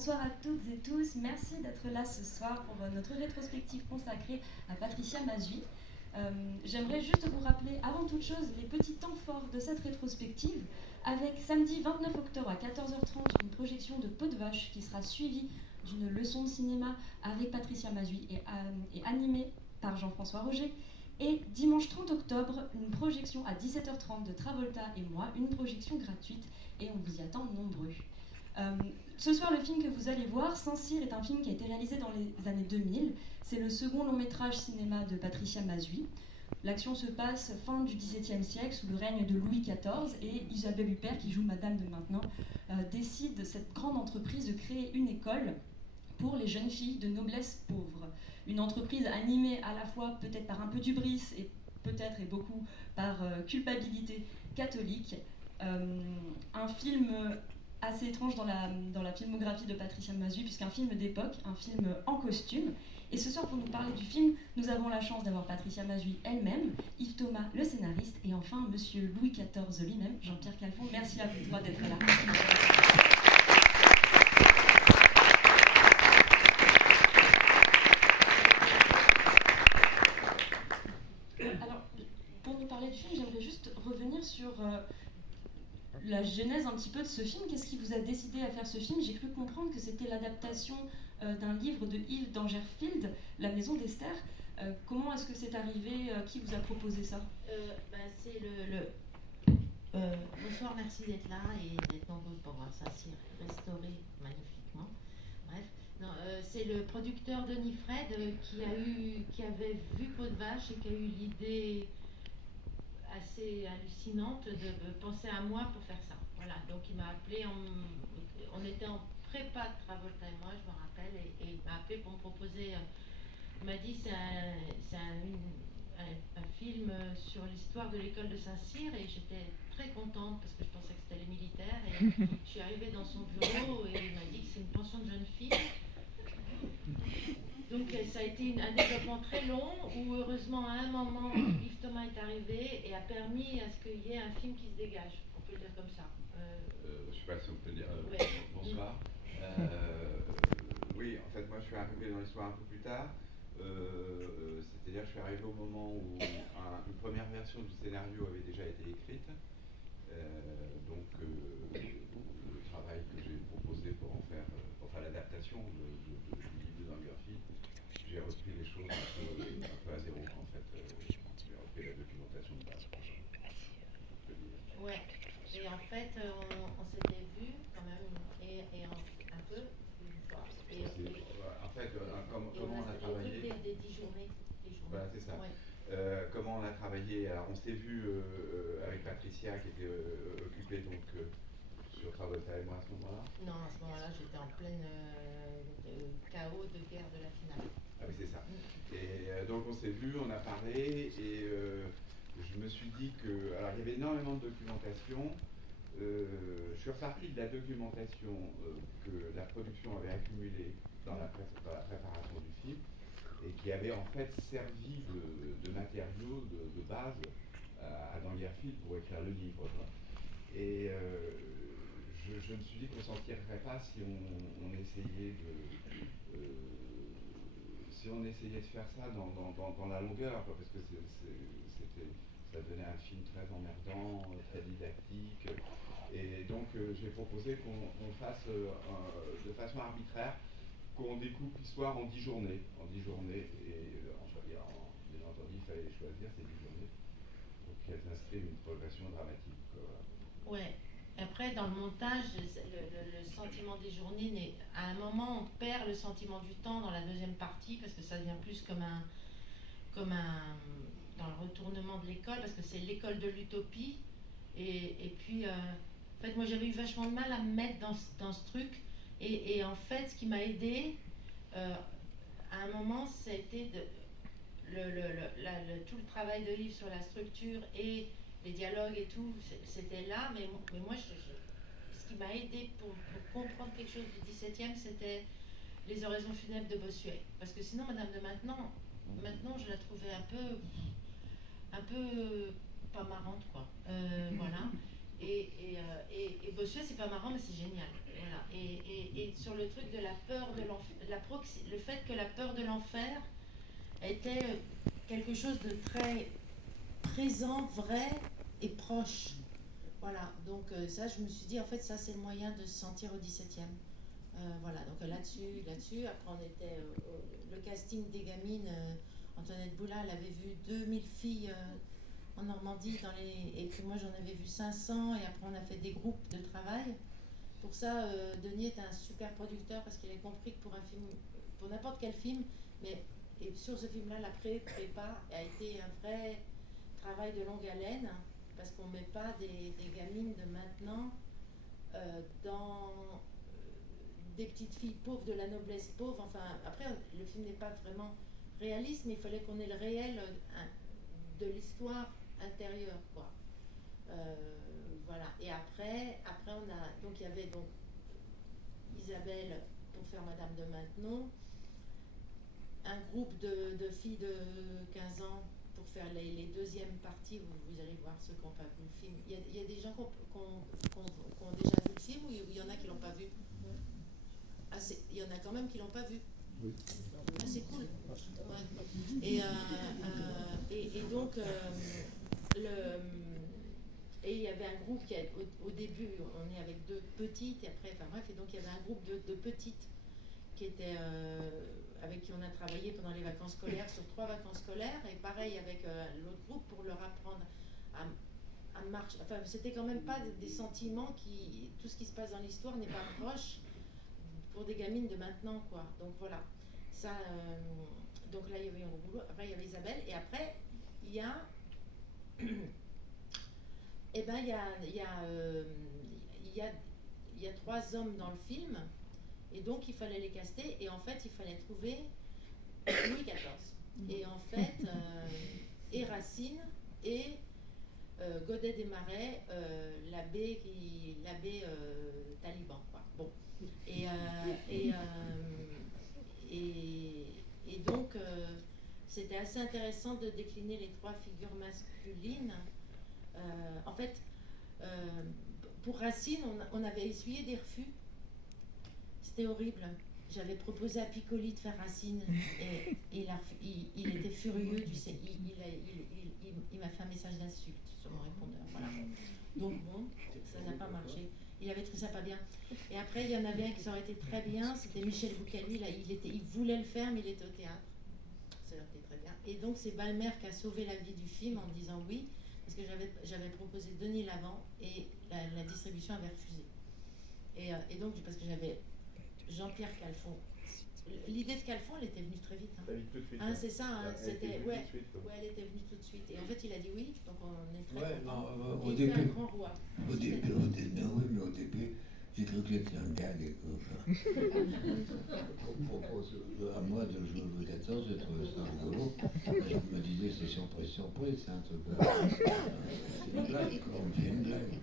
Bonsoir à toutes et tous, merci d'être là ce soir pour notre rétrospective consacrée à Patricia Mazui. J'aimerais juste vous rappeler avant toute chose les petits temps forts de cette rétrospective, avec samedi 29 octobre à 14h30 une projection de Peau de Vache qui sera suivie d'une leçon de cinéma avec Patricia Mazui et animée par Jean-François Roger. Et dimanche 30 octobre, une projection à 17h30 de Travolta et moi, une projection gratuite, et on vous y attend nombreux. Ce soir, le film que vous allez voir, Saint-Cyr, est un film qui a été réalisé dans les années 2000. C'est le second long métrage cinéma de Patricia Mazui. L'action se passe fin du XVIIe siècle, sous le règne de Louis XIV, et Isabelle Huppert, qui joue Madame de Maintenon, décide, cette grande entreprise, de créer une école pour les jeunes filles de noblesse pauvre. Une entreprise animée à la fois peut-être par un peu d'hubris et peut-être et beaucoup par culpabilité catholique. Un film assez étrange dans la filmographie de Patricia Mazui, puisqu'un film d'époque, un film en costume. Et ce soir, pour nous parler du film, nous avons la chance d'avoir Patricia Mazui elle-même, Yves Thomas, le scénariste, et enfin Monsieur Louis XIV lui-même, Jean-Pierre Calfon. Merci à vous trois d'être là. Alors, pour nous parler du film, j'aimerais juste revenir sur la genèse un petit peu de ce film. Qu'est-ce qui vous a décidé à faire ce film? J'ai cru comprendre que c'était l'adaptation d'un livre de Yves d'Angerfield, La Maison d'Esther. Comment est-ce que c'est arrivé? Qui vous a proposé ça? C'est bonsoir, merci d'être là et d'être nombreux pour voir Saint-Cyr restauré magnifiquement. Bref, c'est le producteur Denis Fred qui avait vu Peau de Vache et qui a eu l'idée assez hallucinante de penser à moi pour faire ça. Voilà, donc il m'a appelé, on était en prépa de Travolta et moi, je me rappelle, et il m'a appelé pour me proposer, il m'a dit c'est un film sur l'histoire de l'école de Saint-Cyr, et j'étais très contente parce que je pensais que c'était les militaires, et je suis arrivée dans son bureau et il m'a dit que c'est une pension de jeunes filles. Donc ça a été un développement très long où heureusement à un moment Yves Thomas est arrivé et a permis à ce qu'il y ait un film qui se dégage, on peut le dire comme ça. Je ne sais pas si on peut dire ouais. Bonsoir. Oui, en fait moi je suis arrivé dans l'histoire un peu plus tard, c'est-à-dire je suis arrivé au moment où une première version du scénario avait déjà été écrite, donc le travail que j'ai proposé pour en faire, l'adaptation du livre de Dangerfield, j'ai repris les choses un peu à zéro en fait. J'ai repris la documentation de base. Ouais. Et en fait, on s'était vu quand même et un peu une fois. En fait, comment on a travaillé des 10 journées. Voilà, c'est ça. Ouais. Comment on a travaillé? Alors, on s'est vu avec Patricia qui était occupée donc sur Travolta et moi à ce moment-là. Non, à ce moment-là, j'étais en pleine chaos de guerre de la finale. Ah oui, c'est ça. Et donc on s'est vu, on a parlé, et je me suis dit que... Alors il y avait énormément de documentation. Je suis reparti de la documentation que la production avait accumulée dans la préparation du film, et qui avait en fait servi de matériaux de base à Dangerfield pour écrire le livre. Et je me suis dit qu'on ne s'en tirerait pas si on essayait de faire ça dans la longueur, parce que ça donnait un film très emmerdant, très didactique. Et donc j'ai proposé qu'on fasse de façon arbitraire, qu'on découpe l'histoire en 10 journées. Et bien entendu, il fallait choisir ces 10 journées pour qu'elles inscrivent une progression dramatique. Ouais. Après, dans le montage, le sentiment des journées, à un moment, on perd le sentiment du temps dans la deuxième partie, parce que ça devient plus comme un dans le retournement de l'école, parce que c'est l'école de l'utopie. Et puis, en fait, moi, j'avais eu vachement de mal à me mettre dans ce truc. Et en fait, ce qui m'a aidé, à un moment, ça a été tout le travail de Yves sur la structure et les dialogues et tout, c'était là, mais moi, ce qui m'a aidé pour comprendre quelque chose du 17e, c'était les oraisons funèbres de Bossuet. Parce que sinon, Madame de Maintenon, je la trouvais un peu pas marrante, quoi. Voilà. Et Bossuet, c'est pas marrant, mais c'est génial. Voilà. Et sur le truc de la peur de l'enfer, le fait que la peur de l'enfer était quelque chose de très présent, vrai et proche. Voilà, donc ça, je me suis dit, en fait, ça, c'est le moyen de se sentir au 17e. Voilà, donc là-dessus, après, on était le casting des gamines. Antoinette Boula, elle avait vu 2000 filles en Normandie, et puis moi, j'en avais vu 500, et après, on a fait des groupes de travail. Pour ça, Denis est un super producteur parce qu'il a compris que pour un film, pour n'importe quel film, mais et sur ce film-là, la prépa a été un vrai travail de longue haleine, parce qu'on ne met pas des gamines de maintenant dans des petites filles pauvres de la noblesse pauvre. Enfin, après, le film n'est pas vraiment réaliste, mais il fallait qu'on ait le réel de l'histoire intérieure, quoi. Voilà. Et après on a donc il y avait donc Isabelle pour faire Madame de Maintenon, un groupe de filles de 15 ans pour faire les deuxièmes parties. Vous allez voir ceux qui n'ont pas vu le film. Il y a des gens qui ont déjà vu le film, ou il y en a qui l'ont pas vu? Ah, il y en a quand même qui l'ont pas vu. Oui. Ah, c'est cool. Ouais. Et donc et il y avait un groupe au début, on est avec 2 petites, et après, enfin bref, et donc il y avait un groupe de petites qui étaient avec qui on a travaillé pendant les vacances scolaires, sur 3 vacances scolaires, et pareil avec l'autre groupe pour leur apprendre à marcher. Enfin, c'était quand même pas des sentiments tout ce qui se passe dans l'histoire n'est pas proche pour des gamines de maintenant, quoi. Donc voilà. Ça, donc là, il y avait un boulot. Après, il y avait Isabelle, et après, il y a eh ben, il y a 3 hommes dans le film, et donc il fallait les caster, et en fait il fallait trouver Louis XIV. Et en fait, et Racine, et Godet des Marais, l'abbé taliban, quoi. Bon. Et donc c'était assez intéressant de décliner les 3 figures masculines. En fait, pour Racine, on avait essuyé des refus. C'était horrible. J'avais proposé à Piccoli de faire Racine, et il était furieux. Il m'a fait un message d'insulte sur mon répondeur. Voilà. Donc bon, ça n'a pas marché. Il avait trouvé ça pas bien. Et après, il y en avait un qui aurait été très bien, c'était Michel Boucali. Là, il voulait le faire, mais il était au théâtre. Ça aurait été très bien. Et donc, c'est Balmer qui a sauvé la vie du film en disant oui, parce que j'avais proposé Denis Lavant, et la distribution avait refusé. Et donc, parce que j'avais Jean-Pierre Calfon. L'idée de Calfon, elle était venue très vite. Très vite, tout de suite. Hein, c'est ça, hein, c'était. Ouais, elle était venue tout de suite. Et en fait, il a dit oui, donc on est très Ouais, contents. non, Et au il fait début. un grand roi. Au début, oui, mais au début, j'ai cru que c'était un gag. On propose à moi de jouer Louis XIV, j'ai trouvé ça rigolo. Je me disais, c'est surprise, c'est un truc. C'est une blague, quoi, on fait une blague.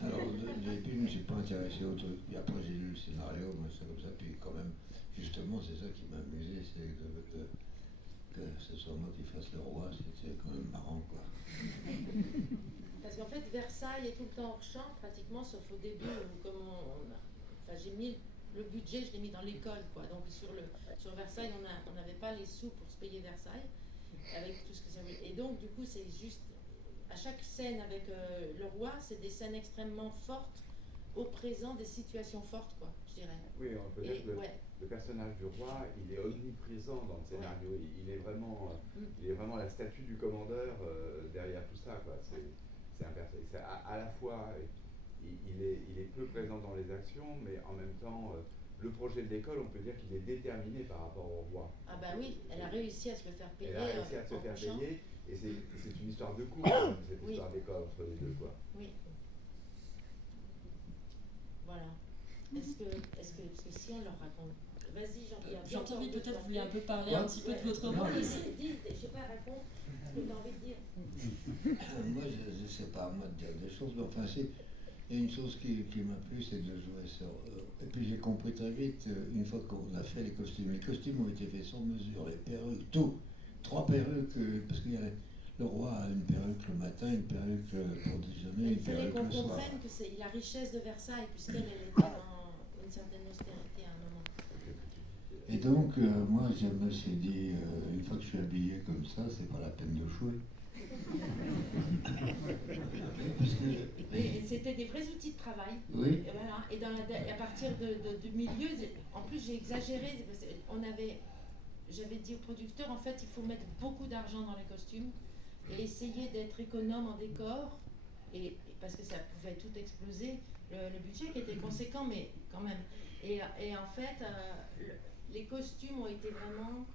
Alors, au début, je ne me suis pas intéressé au truc. Puis après, j'ai lu le scénario, c'est comme ça. Puis quand même, justement, c'est ça qui m'a amusé, c'est que ce soit moi qui fasse le roi, c'était quand même marrant, quoi. Parce qu'en fait, Versailles est tout le temps hors champ, pratiquement, sauf au début, où comme enfin, j'ai mis le budget, je l'ai mis dans l'école, quoi. Donc sur Versailles, on n'avait pas les sous pour se payer Versailles, avec tout ce que ça veut. Et donc, du coup, c'est juste, à chaque scène avec le roi, c'est des scènes extrêmement fortes, au présent, des situations fortes, quoi, je dirais. Oui, on peut dire que le personnage du roi, il est omniprésent dans le scénario. Ouais. Il est vraiment la statue du commandeur derrière tout ça, quoi. C'est à la fois, il est peu présent dans les actions, mais en même temps, le projet de l'école, on peut dire qu'il est déterminé par rapport au roi. Ah bah oui, elle a réussi à se le faire payer. Elle a réussi à se faire payer, et c'est une histoire de couple, cette histoire d'école entre les deux, quoi. Oui. Voilà. Est-ce que si on leur raconte... Vas-y, Jean-Pierre. Jean-Pierre, peut-être vous voulez un peu parler un petit peu de votre rôle ici. Dis, je sais pas, raconte ce que tu as envie de dire. Moi, je ne sais pas à moi de dire des choses, mais enfin, il y a une chose qui m'a plu, c'est de jouer sur... et puis j'ai compris très vite, une fois qu'on a fait les costumes ont été faits sur mesure, les perruques, tout. 3 perruques, parce qu'il y a le roi a une perruque le matin, une perruque pour déjeuner, Il une fallait perruque qu'on le soir. comprenne que c'est la richesse de Versailles, puisqu'elle était dans une certaine austérité à un moment. Et donc, moi, je me suis dit, une fois que je suis habillé comme ça, c'est pas la peine de jouer. Parce que, Oui, et c'était des vrais outils de travail. oui, Et voilà. Et à partir du milieu, en plus j'ai exagéré. Parce que j'avais dit au producteur, en fait, il faut mettre beaucoup d'argent dans les costumes et essayer d'être économe en décor, parce que ça pouvait tout exploser. Le budget qui était conséquent, mais quand même. Et en fait, les costumes ont été vraiment.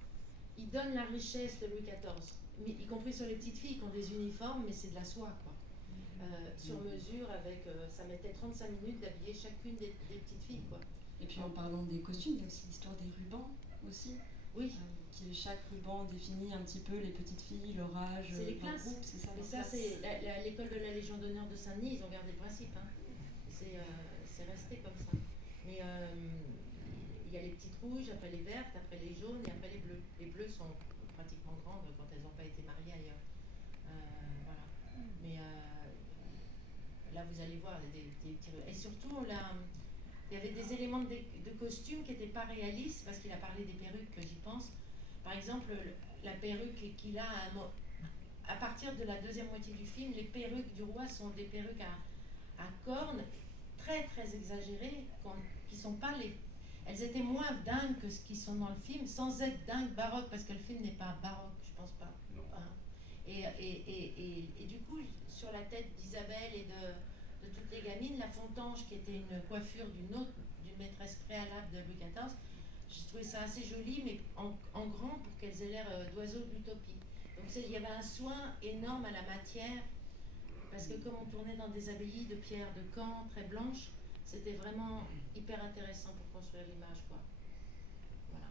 Ils donnent la richesse de Louis XIV, y compris sur les petites filles qui ont des uniformes, mais c'est de la soie, quoi. Sur mesure, ça mettait 35 minutes d'habiller chacune des petites filles, quoi. Et puis en parlant des costumes, il y a aussi l'histoire des rubans aussi. Oui. Chaque ruban définit un petit peu les petites filles, leur âge, C'est les leur classes. groupe, c'est ça. Mais ça, c'est l'école de la Légion d'honneur de Saint-Denis, ils ont gardé le principe. Hein. C'est resté comme ça. Mais il y a les petites rouges, après les vertes, après les jaunes et après les bleus. Les bleus sont pratiquement grandes quand elles n'ont pas été mariées ailleurs. Voilà. Mais là, vous allez voir des petits. Et surtout, là, il y avait des éléments de costume qui n'étaient pas réalistes, parce qu'il a parlé des perruques, que j'y pense. Par exemple, la perruque qu'il a à partir de la deuxième moitié du film, les perruques du roi sont des perruques à cornes très très exagérées, qui sont pas elles étaient moins dingues que ce qui sont dans le film, sans être dingues baroques, parce que le film n'est pas baroque, je pense pas. Hein. Et du coup, sur la tête d'Isabelle et de toutes les gamines, la fontange, qui était une coiffure d'une maîtresse préalable de Louis XIV, j'ai trouvé ça assez joli, mais en grand, pour qu'elles aient l'air d'oiseaux de l'utopie. Donc il y avait un soin énorme à la matière, parce que comme on tournait dans des abbayes de pierre de Caen très blanches, c'était vraiment hyper intéressant pour construire l'image, quoi. Voilà.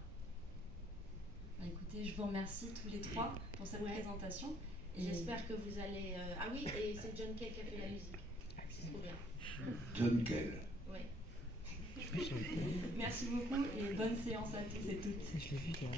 Bah, écoutez, je vous remercie tous les trois pour cette présentation. Et j'espère que vous allez... Ah oui, et c'est John Kay qui a fait la musique. C'est trop bien. John Kay. Oui. Merci beaucoup et bonne séance à tous et toutes. Je l'ai vu dans...